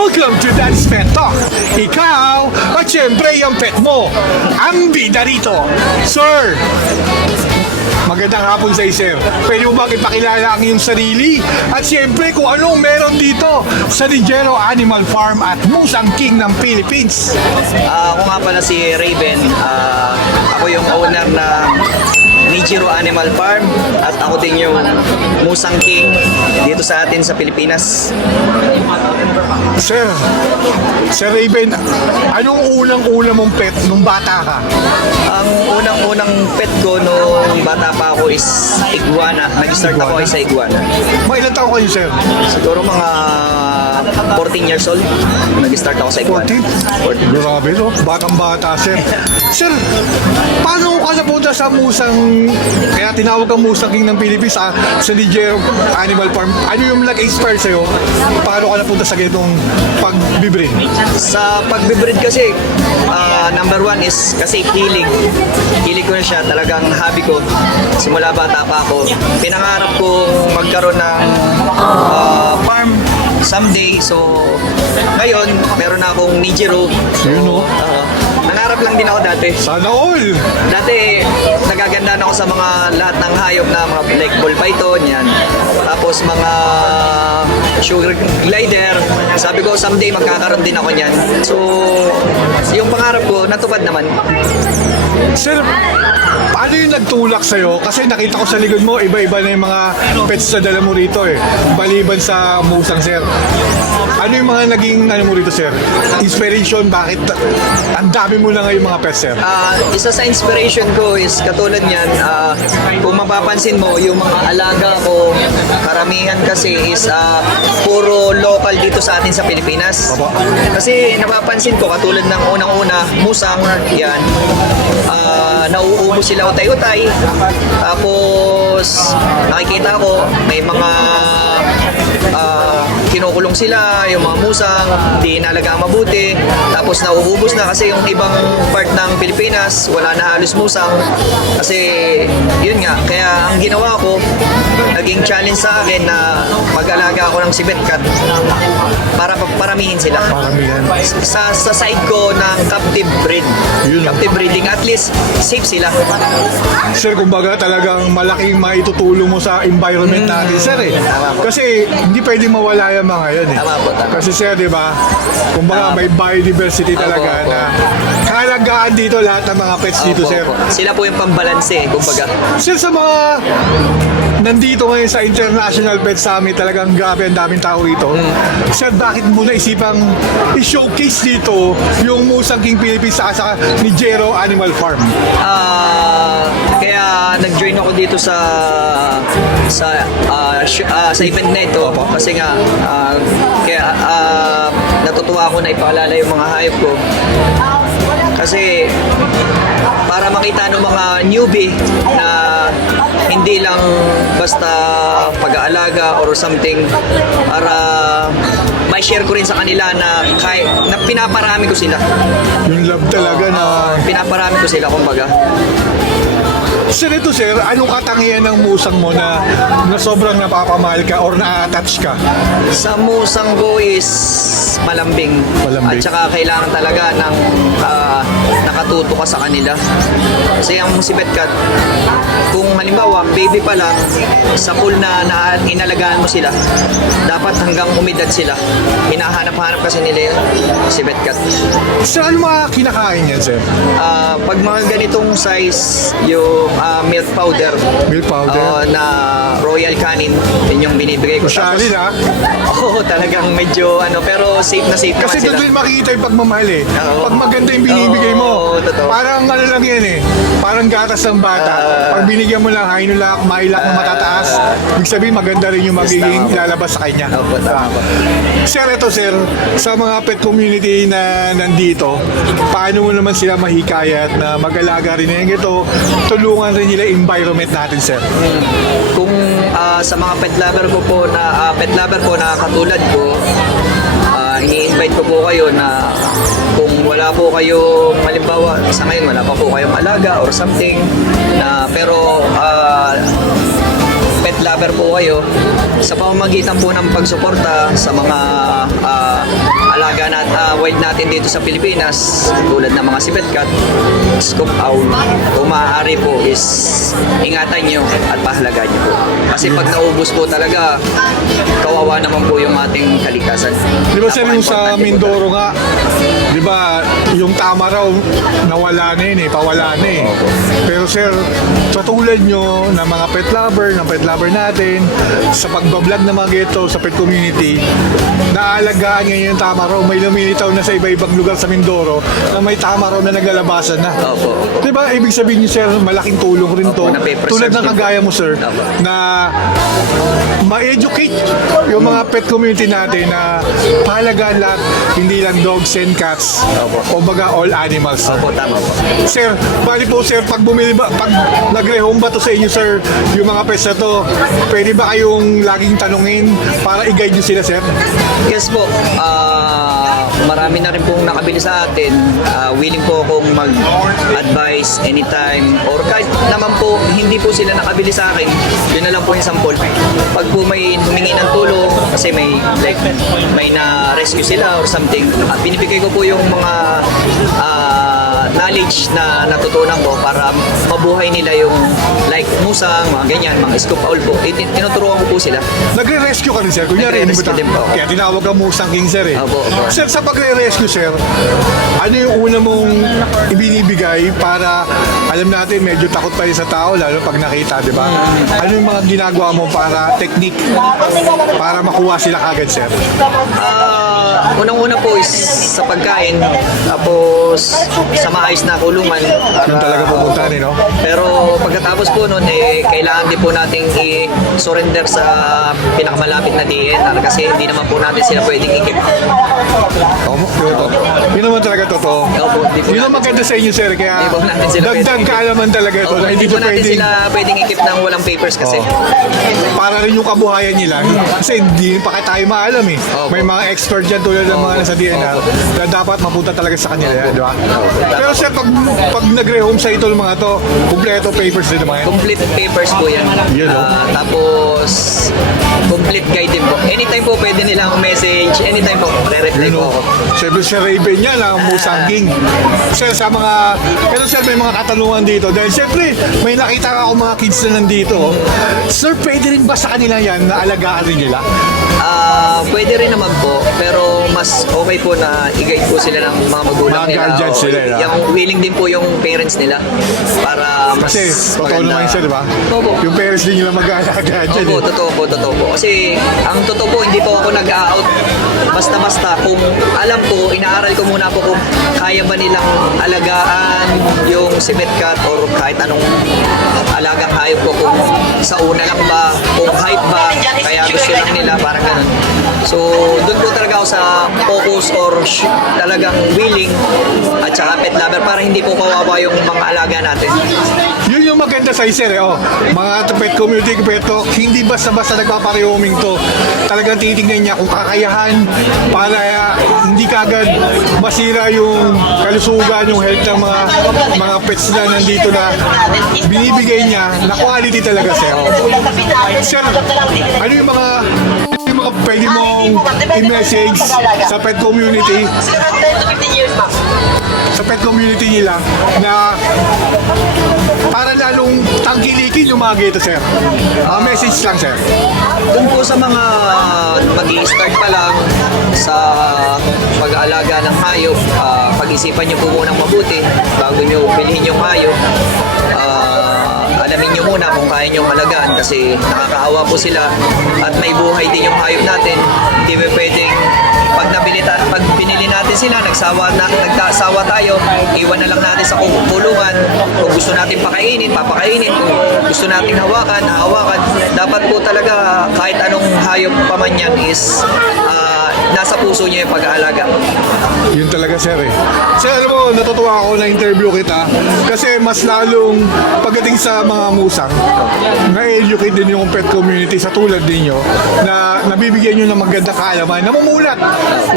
Welcome to Dad's Pet Talk. Ikaw at syempre yung pet mo. Ang bida rito. Sir, magandang hapon sa sir. Pwede mo bang ipakilala ang iyong sarili? At syempre kung anong meron dito sa Nijero Animal Farm at Musang King ng Philippines. Ako nga pala si Raven. Ako yung owner ng Nijero Animal Farm at ako din yung Musang King dito sa atin sa Pilipinas. Sir Raven, anong unang-una mong pet nung bata ka? Ang unang-unang pet ko nung bata pa ako is iguana. Nag-start ako ay sa iguana. Mga ilang taon kayo, sir? Siguro mga 14 years old. Nag-start ako sa iguana. 14? Grabe, no? Batang-bata, sir. Sir, paano ka napunta sa Musang, kaya tinawag kang Musang King ng Philippines sa Nijero Animal Farm? Ano yung nag-inspire sa'yo? Paano ka napunta sa ganitong pagbibreed? Sa pagbibreed kasi, number one is kasi hilig. Hilig ko na siya, talagang hobby ko. Simula bata pa ako. Pinangarap kong magkaroon ng farm someday. So, ngayon, meron na akong Nijero. Yun, no? Nangarap lang din ako dati. Sana all! Dati, nagagandaan ako sa mga lahat ng hayop na mga like ball python, yan. Tapos mga sugar glider. Sabi ko, someday magkakaroon din ako niyan. So, yung pangarap ko, natupad naman. Sir, paano yung nagtulak sa'yo? Kasi nakita ko sa likod mo, iba-iba na yung mga pets na dala mo rito eh. Baliban sa Musang, sir. Ano yung mga naging mo rito, sir? Inspiration, bakit ang dami mo na ngayon mga pets, sir? Isa sa inspiration ko is katulad niyan, kung mapapansin mo, yung mga alaga ko, karamihan kasi is puro local dito sa atin sa Pilipinas. Baba. Kasi napapansin ko, katulad ng unang-una, musang, yan, nauubos sila utay-utay. Tapos, nakikita ko, may mga kinukulong sila, yung mga musang, hindi inalaga mabuti. Tapos nauubos na kasi yung ibang part ng Pilipinas, wala na halos musang. Kasi, yun nga, kaya ang ginawa ko, naging challenge sa akin na mag-alaga ako ng civet cat para paramihin sila. Paramihan. Sa side ko ng captive breed. Yun. Captive breeding, at least safe sila. Sir, kumbaga talagang malaking maitutulong mo sa environment natin, sir eh. Kasi hindi pwede mawala yung mga yan eh. Tama po, tama. Kasi sir, di ba? Kumbaga may biodiversity talaga Opo, opo. na kahalagaan dito lahat ng mga pets dito, Opo, sir. opo. Sila po yung pambalanse, kumbaga. Sir, sa mga nandito ngayon sa International Pet Summit, talagang grabe ang daming tao rito. Sir, bakit mo naisipang i-showcase dito yung Musang King Philippines sa Nijero Animal Farm? Kaya nag-join ako dito sa event na ito kasi nga kaya natutuwa ako na ipaalala yung mga hayop ko kasi para makita ng mga newbie na hindi lang basta pag-aalaga or something, para may share ko rin sa kanila na pinaparami ko sila. Yung love talaga na... Pinaparami ko sila, kumbaga. Sir, ito sir, anong katangian ng musang mo na sobrang napapamahal ka or na-attach ka? Sa musang ko is malambing. Malambing. At saka kailangan talaga ng nakatuto ka sa kanila. Kasi ang civet cat, kung halimbawa baby pa lang, sa pool na inalagaan mo sila, dapat hanggang umidad sila. Hinahanap-hanap kasi nila yung civet cat. Sir, ano mga kinakain yan, sir? Pag mga ganitong size, yung milk powder, Milk powder? na Royal Canin, yun yung binibigay ko. Masyali na. Oo, talagang medyo pero safe na safe Kasi naman sila. doon din makikita yung pagmamahal eh. Oo. Pag maganda yung binibigay mo, Oo, totoo. parang ano lang yan eh. Parang gatas ng bata. Pag binigyan mo lang hainulak, mailak na matataas, ibig sabihin maganda rin yung magiging Tama. lalabas sa kanya. Opo, tama po. Sir, ito sir, sa mga pet community na nandito, paano mo naman sila mahikayat na mag-alaga rin ng ito, tulungan rin nila environment natin, sir? Kung sa mga pet lover ko na katulad ko, i-invite ko po kayo na kung wala po kayo, halimbawa sa ngayon wala pa po kayong alaga or something na pero pet lover po kayo, sa pamamagitan po ng pagsuporta sa mga wild natin dito sa Pilipinas, tulad ng mga civet cat, scoop owl, kung maaari po is ingatan nyo at pahalagaan nyo po. Kasi pag naubos po talaga, kawawa naman po yung ating kalikasan. Di ba sir, yung sa Napaka-importante po Mindoro nga, di ba, yung tama raw, nawala na yun pawala na Pero sir, sa tulad nyo, ng mga pet lover natin, sa pagbablog ng mga geto, sa pet community, naalagaan ngayon yung tama raw. May lumilitaw na sa iba-ibang lugar sa Mindoro na may tama raw na naglalabasan na. Opo. Di ba, ibig sabihin nyo sir, malaking tulong rin to. Opo, na-preserve Tulad ng din po. kagaya mo sir, Opo. na ma-educate yung mga pet community natin na pahalagaan lahat, hindi lang dogs and cats, o baga all animals. Opo, tama po. Sir, bali po sir, pag bumili ba, pag nag-rehome ba to sa inyo sir, yung mga pets na to, pwede ba kayong laging tanungin para i-guide nyo sila sir? Yes po, marami na rin pong nakabili sa atin. Willing po akong mag-advise anytime, or kahit naman po hindi po sila nakabili sa akin, yun na lang po yung sample. Pag po may humingi ng tulong kasi may na-rescue sila or something, binibigay ko po yung mga knowledge na natutunan ko para mabuhay nila yung like musang, mga ganyan, mga scoop owl po. Tinuturuan ko po sila. Nagre-rescue ka rin sir? Kunyari, Nagre-rescue din po. Kaya tinawag ka Musang King sir Opo, opo. Sir, sa pagre-rescue sir, ano yung una mong ibinibigay para, alam natin, medyo takot pa rin sa tao, lalo pag nakita, di ba? Ano yung mga ginagawa mo para technique para makuha sila kagad sir? Unang-una po is sa pagkain, tapos sa maayos na kulungan. Yung talaga pupuntahan no? Pero pagkatapos po nun, kailangan din po nating i-surrender sa pinakamalapit na DNR kasi hindi naman po natin sila pwedeng i-keep. Yun naman talaga totoo. Opo, di po Yun ang natin- maganda sa inyo sir, kaya Di po natin sila dagdag pwedeng- kaalaman talaga ito Opo, na hindi hindi po to natin pwedeng sila pwedeng i-keep ng walang papers kasi. para rin yung kabuhayan nila kasi hindi pa tayo maalam Opo. may mga expert dyan tulad ng mga Opo. nasa DNR Opo. na dapat mapunta talaga sa kanila yan, di ba? Opo. Pero sir, pag nagre-home sa ito mga to, kumpleto papers din naman yan. Complete papers po yan. Yun, no? Tapos, complete guide din po. Anytime po pwede nilang message, anytime po, re-reply Yun, po no? ako. Siyempre si Raven yan, ang Musang King. Sir, sa mga, pero sir, may mga katanungan dito. Dahil siyempre, may nakita ako mga kids na nandito. Sir, pwede rin ba sa kanila yan na alagaan rin nila? Pwede rin naman po, pero mas okay po na i-guide po sila ng mga magulang Mga nila. guardians O, sila, no? Yung willing din po yung parents nila para mas Kasi, totoo naman yun, sir, di ba? Opo. Yung parents din nila mag-aalaga dyan. Opo, totoo po. Kasi ang totoo po, hindi po ako nag-out basta-basta. Kung alam ko, inaaral ko muna po kung kaya ba nilang alagaan yung civet cat or kahit anong alagang hayop ko, kung sa una lang ba, kung hype ba, kaya gusto lang nila, parang ganun. So, doon po talaga ako sa focus or talagang willing at saka pet lover para hindi po kawawa yung mga alaga natin. Yun yung maganda sa sir mga pet community, pet talk, hindi basta-basta nagpaparehoming to. Talagang titignan niya kung kakayahan para hindi kagad masira yung kalusugan, yung health ng mga pets na nandito na binibigay niya na quality talaga sir. Sir, ano yung mga pwede mong i-message sa pet community nila na para lalong tangkilikin yung mga geto, sir? Message lang, sir. Doon po sa mga mag-i-start pa lang sa pag-aalaga ng hayop, pag-isipan nyo po munang mabuti bago nyo bilhin yung hayop. Alamin nyo muna kung kaya nyo malagaan kasi nakakaawa po sila at may buhay din yung hayop natin. Hindi mo pwedeng pag pinili natin sila, nagsawa tayo, iwan na lang natin sa kulungan. Kung gusto natin pakainin, papakainin. Kung gusto natin hawakan, hawakan. Dapat po talaga kahit anong hayop pa man yan is nasa puso niya yung pag-aalaga. Yun talaga, sir Sir, alam mo, natutuwa ako na interview kita kasi mas lalong pagdating sa mga musang, na-educate din yung pet community sa tulad ninyo na nabibigyan nyo ng magandang kaalaman, namumulat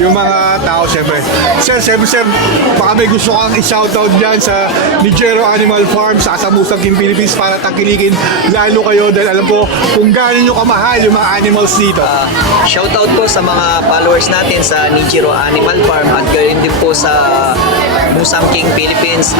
yung mga tao, siyempre. Sir, baka may gusto kang i-shoutout dyan sa Nigero Animal Farm sa Musang King Philippines para tangkilikin lalo kayo dahil alam ko kung gaano nyo kamahal yung mga animals dito. Shoutout po sa mga followers viewers natin sa Nijiro Animal Farm at gayon din po sa Musang King Philippines.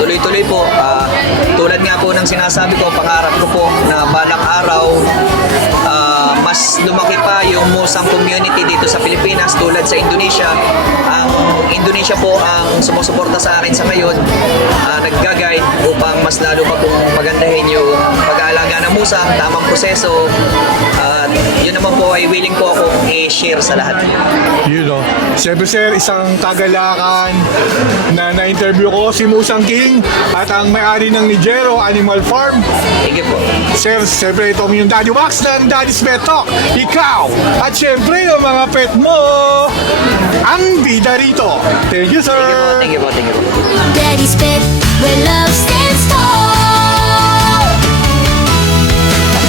Tuloy-tuloy po. Tulad nga po ng sinasabi ko, pangarap ko po na balang araw mas lumaki pa yung Musang community dito sa Pilipinas tulad sa Indonesia. Ang Indonesia po ang sumusuporta sa akin sa ngayon, nag-guide upang mas lalo pa pong magandahin yung pag-aalaga ng musang, tamang proseso. At yun naman po ay willing po akong i-share sa lahat. You know, siyempre sir, isang kagalakan na na-interview ko si Musang King at ang may-ari ng Nijero Animal Farm. Thank you po. Sir, siyempre ito yung Daddy Wax ng Daddy's Pet Talk. Ikaw at siyempre yung mga pet mo ang bida rito. Thank you sir. Thank you po. Thank you po. Daddy's Pet, where love stands tall.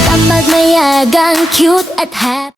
Kapag mayagang, cute at happy.